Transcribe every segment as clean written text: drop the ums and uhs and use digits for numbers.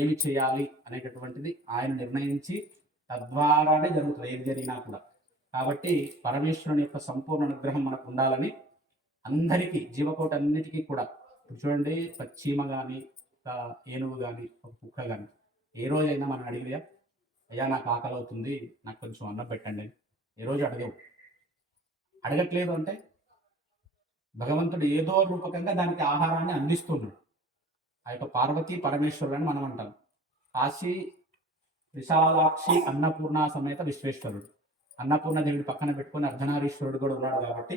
ఏమి చేయాలి అనేటటువంటిది ఆయన నిర్ణయించి తద్వారానే జరుగుతుంది ఏది జరిగినా కూడా. కాబట్టి పరమేశ్వరుని యొక్క సంపూర్ణ అనుగ్రహం మనకు ఉండాలని అందరికీ జీవకోటి అన్నిటికీ కూడా చూడండి, ఒక చీమ కానీ, ఒక ఏనుగు కానీ, ఒక కుక్క కానీ ఏ రోజైనా మనం అడిగితే అయ్యా నాకు ఆకలి అవుతుంది, నాకు కొంచెం అన్నం పెట్టండి, ఏ రోజు అడగట్లేదు అంటే భగవంతుడు ఏదో రూపకంగా దానికి ఆహారాన్ని అందిస్తున్నాడు. ఆ యొక్క పార్వతీ పరమేశ్వరుడు అని మనం అంటాం. కాశీ విశాలాక్షి అన్నపూర్ణ సమేత విశ్వేశ్వరుడు, అన్నపూర్ణ దేవుడి పక్కన పెట్టుకుని అర్ధనారీశ్వరుడు కూడా ఉన్నాడు. కాబట్టి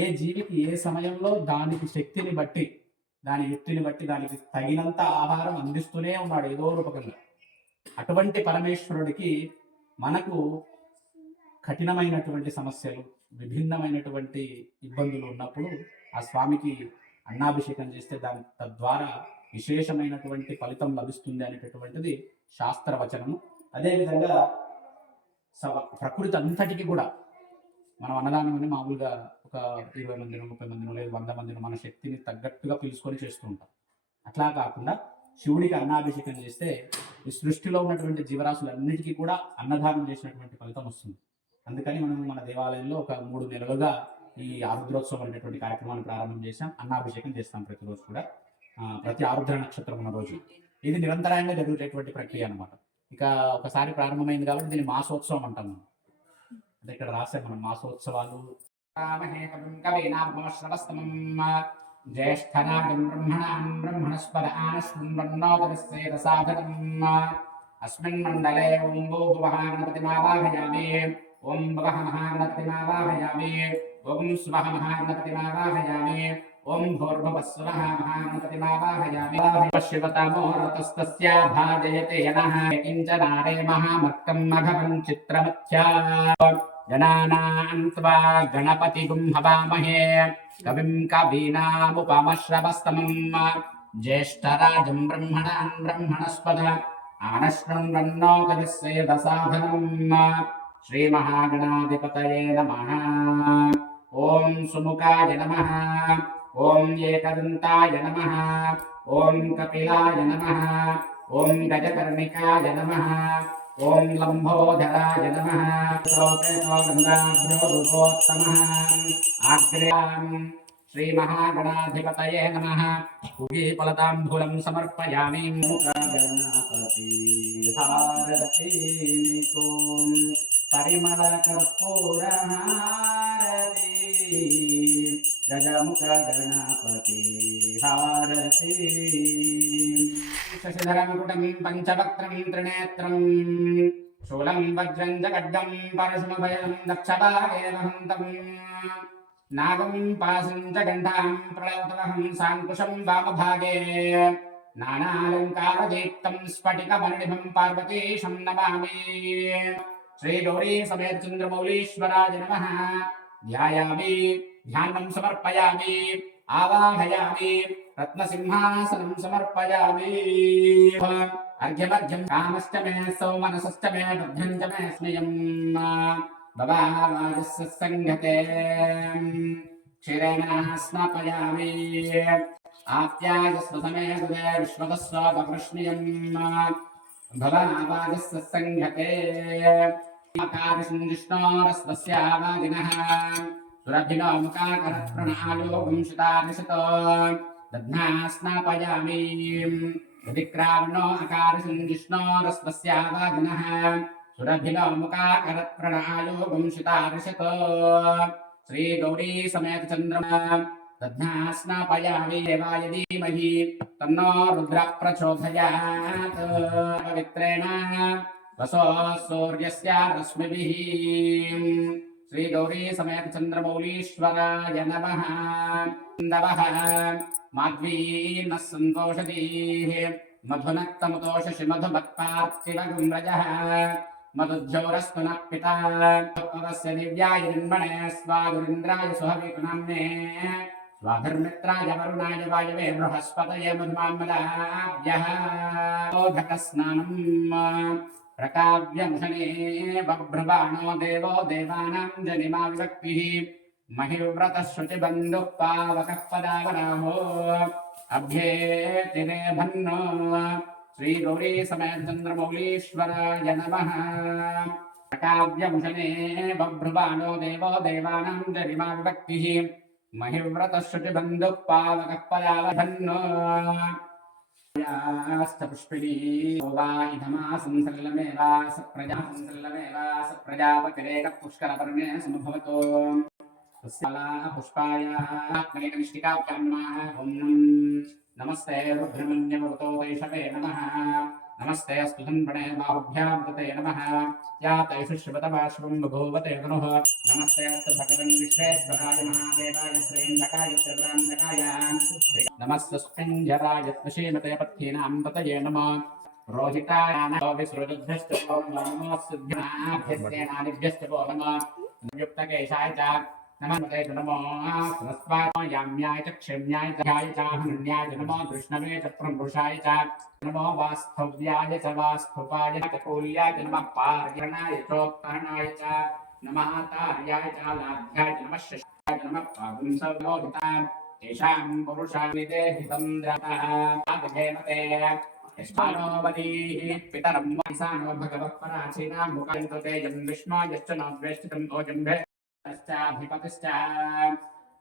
ఏ జీవికి ఏ సమయంలో దానికి శక్తిని బట్టి, దాని యుక్తిని బట్టి దానికి తగినంత ఆహారం అందిస్తూనే ఉన్నాడు ఏదో రూపకంగా. అటువంటి పరమేశ్వరుడికి మనకు కఠినమైనటువంటి సమస్యలు, విభిన్నమైనటువంటి ఇబ్బందులు ఉన్నప్పుడు ఆ స్వామికి అన్నాభిషేకం చేస్తే తద్వారా విశేషమైనటువంటి ఫలితం లభిస్తుంది అనేటటువంటిది శాస్త్రవచనము. అదేవిధంగా ప్రకృతి అంతటికి కూడా మనం అన్నదానం అని మామూలుగా ఒక 20 మందినో 30 మందినో లేదు 100 మందినో మన శక్తిని తగ్గట్టుగా పిలుచుకొని చేస్తూ ఉంటాం. అట్లా కాకుండా శివుడికి అన్నాభిషేకం చేస్తే ఈ సృష్టిలో ఉన్నటువంటి జీవరాశులన్నిటికీ కూడా అన్నదానం చేసినటువంటి ఫలితం వస్తుంది. అందుకని మనం మన దేవాలయంలో ఒక 3 నెలలుగా ఈ ఆరుద్రోత్సవం అనేటువంటి కార్యక్రమాన్ని ప్రారంభం చేశాం. అన్నాభిషేకం చేస్తాం ప్రతిరోజు కూడా, ప్రతి ఆరుద్ర నక్షత్రం ఉన్న రోజు. ఇది నిరంతరాయంగా జరిగేటువంటి ప్రక్రియ అనమాట. ఇక ఒకసారి ప్రారంభమైంది కాబట్టి దీన్ని మాసోత్సవం అంటాం మనం. అంటే ఇక్కడ రాసే మనం మాసోత్సవాలు. జ్యేష్ఠరాజం బ్రహ్మణాం బ్రహ్మణస్పద ఆనస్మన్నోదరస్సేదసాధనం అస్మిన్ మండలే ఓం భూభువః గణపతిమావాహయామి, ఓం భవః మహాగణపతిమావాహయామి, ఓం స్వః మహాగణపతిమావాహయామి, ఓం భూర్భువస్సువః మహాగణపతిమావాహయామి. శివతమోరతస్తస్య భాజయతే యనః కించనారే మహామక్కం మఘవం చిత్రమథ్యా జనానాం త్వా గణపతిగుం హవామహే కవిం కవీనాముపమశ్రవస్తమం జ్యేష్ఠరాజం బ్రహ్మణాం బ్రహ్మణస్పద ఆనశ్వన్నోదరస్సేదసాధనం శ్రీమహాగణాధిపతయే నమః. ఓం సుముఖాయ నమః, ఓం ఏకదంతాయ నమః, ఓం కపిలాయ నమః, ఓం గజకర్ణికాయ నమః, ఓం లంబోదరాయ నమః. శ్రీమహాగణాధిపతయే నమః. పూగీఫలతాంబూలం సమర్పయామి. గణపతి హారతి పరిమళ కర్పూర హారతి, గజముఖ గణపతి హారతి. శశిధరం కుటం పంచవక్త్రం త్రినేత్రం శూలం వజ్రం జగడ్డం పరశుమభయం దక్షభాగే వహంతం నాగం పాశం చ గంధాం ప్రళయతవహం సాంకుశం వామభాగే నానాలంకారదీప్తం స్ఫటికమణినిభం పార్వతీశం నమామి. శ్రీ గౌరీ సమేత చంద్రమౌళీశ్వరాయ నమః. ధ్యాయామి, ధ్యానం సమర్పయామి, ఆవాహయామి, రత్నసింహాసనం సమర్పయామి. అర్ఘ్యమర్ఘ్యం కామశ్చ మే సౌమనసశ్చ మే బుద్ధ్యం చ మే స్మయం భవారాజస్య సంగతే క్షీరేణ స్నాపయామి. ఆప్యాయస్వ సమే హృదే విశ్వదస్వాపకృష్ణియం భవారాజస్య సంగతే ఆకారసింజిష్ణోరస్వస్యావాదినః సురభినో ముఖాకరప్రణాలో వంశితాదిశతో దధ్నా స్నాపయామి. విక్రావణో అకారసింజిష్ణోరస్వస్యావాదినః సురభిలో ముఖాకరప్రణాయో వంశితాదిశతో శ్రీ గౌరీ సమేత చంద్రమా దధ్నా స్నాపయామి. దేవాయ ధీమహి తన్నో రుద్ర ప్రచోదయాత్. పవిత్రేణ వసో సూర్యస్య రశ్మిభిః. శ్రీ గౌరీ సమేత చంద్రమౌళీశ్వరాయ నమః. నవః మాధ్వీనః సంతోషదీః మధునక్తముతోషి మధుమత్పార్థివగుం రజః మధుజ్యోరస్తు నః పితా పవస్య దివ్యాయ నిర్మణే స్వాదురింద్రాయ సుహవికునామ్నే స్వాధర్మిత్రాయ వరుణాయ వాయవే బృహస్పతయే మధుమామదాభ్యః. స్నానం ప్రకావ్యముషణే బభ్రవాణో దేవో దేవానాం జనిమా విభక్తిః మహివ్రత శృతిబంధుః పావకః పదావరాహో అభ్యేతిరే భన్నో श्री गौरी समेत चंद्रमौलीश्वराय नमः। काव्यभूषणे बभ्रुवाणो देवो देवानां गरिमा विभक्तिः महिव्रतः शुचिबन्धुः पावकः पयावधन्नो पुष्पिणी वा इदमा संसल्लमेवा सप्रजा संसल्लमेवा सप्रजापतिरेकः पुष्करपर्णे समभवतो पुष्पाय आत्मैकनिष्ठिकाभ्यां नमस्ते रुद्रमन्यमवतो वैषवे नमः। नमस्ते अस्तु धन्वणे बाहुभ्यां तते नमः। या तैषु शिवतमाश्वं बभूवते तनुः। नमस्ते अस्तु भगवन् विश्वेश्वराय महादेवाय त्र्यम्बकाय त्रिपुरान्तकाय नमस्ते स्पञ्जराय त्वशीमते पथ्येनां ततये नमः। रोहिताय विसृजद्भ्यश्च नमोऽस्भ्यनाभ्यस्तेनादिभ्यश्च नमः। युक्तकेशाय च नमस्ते नमो याम्याय च क्षेम्याय च हनन्याय नमो कृष्णवे च प्रमृषाय च नमो वास्तव्याय च वास्तुपाय च कूल्याय च नमः पार्यणाय चोत्तरणाय च नमः तार्याय च लाभ्याय च नमः शिष्टाय च नमः पागुंसवोहिताय तेषां पुरुषाविदेहितं द्रतः आगेमते यस्मानोवदीः पितरं वैसानो भगवत्पराचीनां मुखन्तते यं विष्णो यश्च नो द्वेष्टितं भोजम्भे तश्चाधिपतिश्च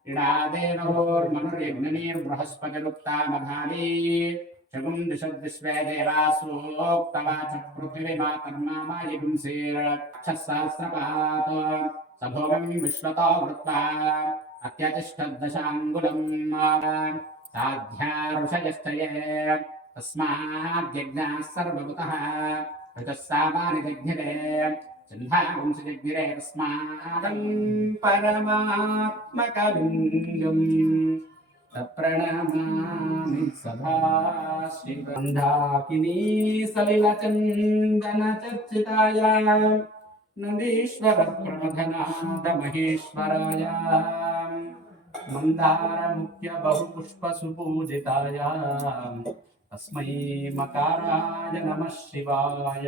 इडादेवोर्मनुर्यज्ञनीर्बृहस्पतिरुक्ता मघानी शगुं दिशद्विश्वे देवासूक्तवाच पृथिवीमातर्मामायि पुंसीर्क्षःसहस्रपात् सभोगं विश्वतो वृत्वा अत्यतिष्ठद्दशाङ्गुलम् साध्या ऋषयश्च ये तस्माद्यज्ञाः सर्वभूतः ऋतः सामानि जज्ञिरे चन्धांसजज्ञिरे तस्मादं परमात्मकलिङ्गम् तत्प्रणमामि सदा श्रीगन्धाकिनी सलिलचन्दनचर्चिताय नन्दीश्वर प्रमथनाद महेश्वराय मन्दारमुख्य बहुपुष्पसुपूजिताय तस्मै मकाराय नमः शिवाय।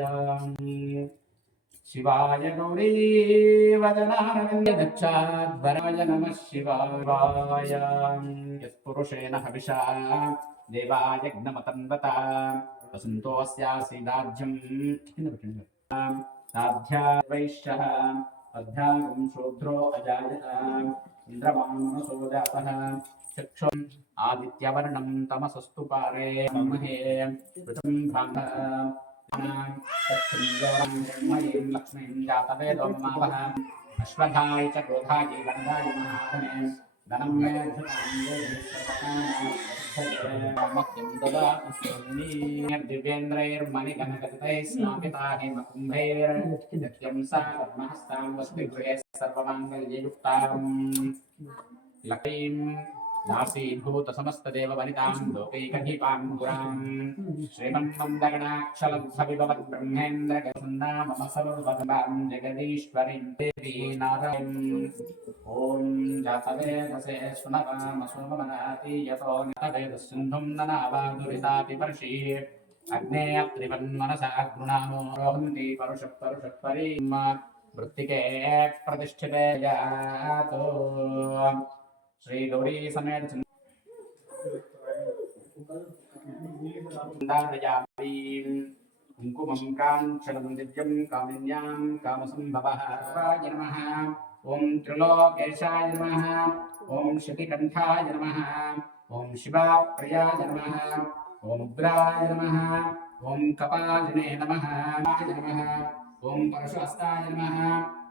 शिवाय गौरी वदनारविन्द दक्षाध्वराय नमः शिवाय। यत्पुरुषेण हविषा देवायज्ञमतन्वता वसन्तोऽस्यासीदाज्यं साध्या वैश्यः अध्यागं शूद्रो अजायत इन्द्रमानसो जातः चक्षुम् आदित्यवर्णं तमसस्तु पारे महे ऋतं ब्राह्मः तच्छृङ्गोरं लक्ष्मीं जातवेदो ममावः अश्वधाय च क्रोधाय गन्धाय महाधने धनं मे दिव्येन्द्रैर्मणिगणगदितैः स्नापिता हेमकुम्भैर्नित्यं सा पद्महस्तां वसति गृहे सर्वमाङ्गल्ययुक्ताम् लक्ष्मीं दासीभूत समस्तदेव वनितां लोकैकदीपां पुरां श्रीमन्मन्दगणाक्षलब्धविभवत् ब्रह्मेन्द्रगसन्नाम सर्वगम्भां जगदीश्वरीं देवी नारायणीं ॐ जातवेदसे सुनवामसोमनाति यतो नतवेदस्सिन्धुं ननावादुरितापि पर्षि अग्ने त्रिवन्मनसा गृणामो रोहन्ति परुषपरीं वृत्तिके प्रतिष्ठिते यातो श्री गौरी समेत कुङ्कुमं काञ्चनं दिव्यं कामिन्यां कामसम्भवः नमः। ॐ त्रिलोकेशाय नमः। ॐ शितिकण्ठाय नमः। ॐ शिवाप्रियाय नमः। ॐ उग्राय नमः। ॐ कपालिने नमः। ॐ परशुहस्ताय नमः।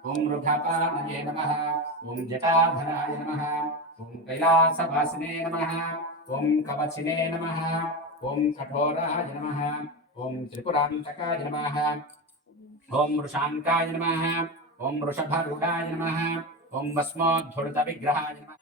ॐ वृषभानये नमः। ॐ जटाधराय नमः। ॐ कैलासवासिने नमः। ॐ कवचिने नमः। ॐ कठोराय नमः। ॐ त्रिपुरान्तकाय नमः। ॐ वृषाङ्काय नमः। ॐ वृषभरूढाय नमः। ॐ भस्मोद्धूर्तविग्रहाय नमः।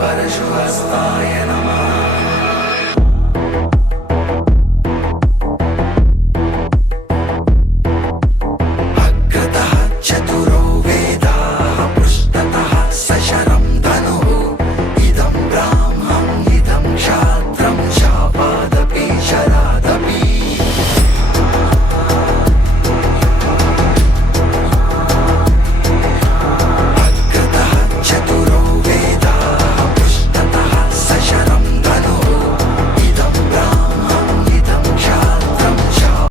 परशुहस्ताय नमः।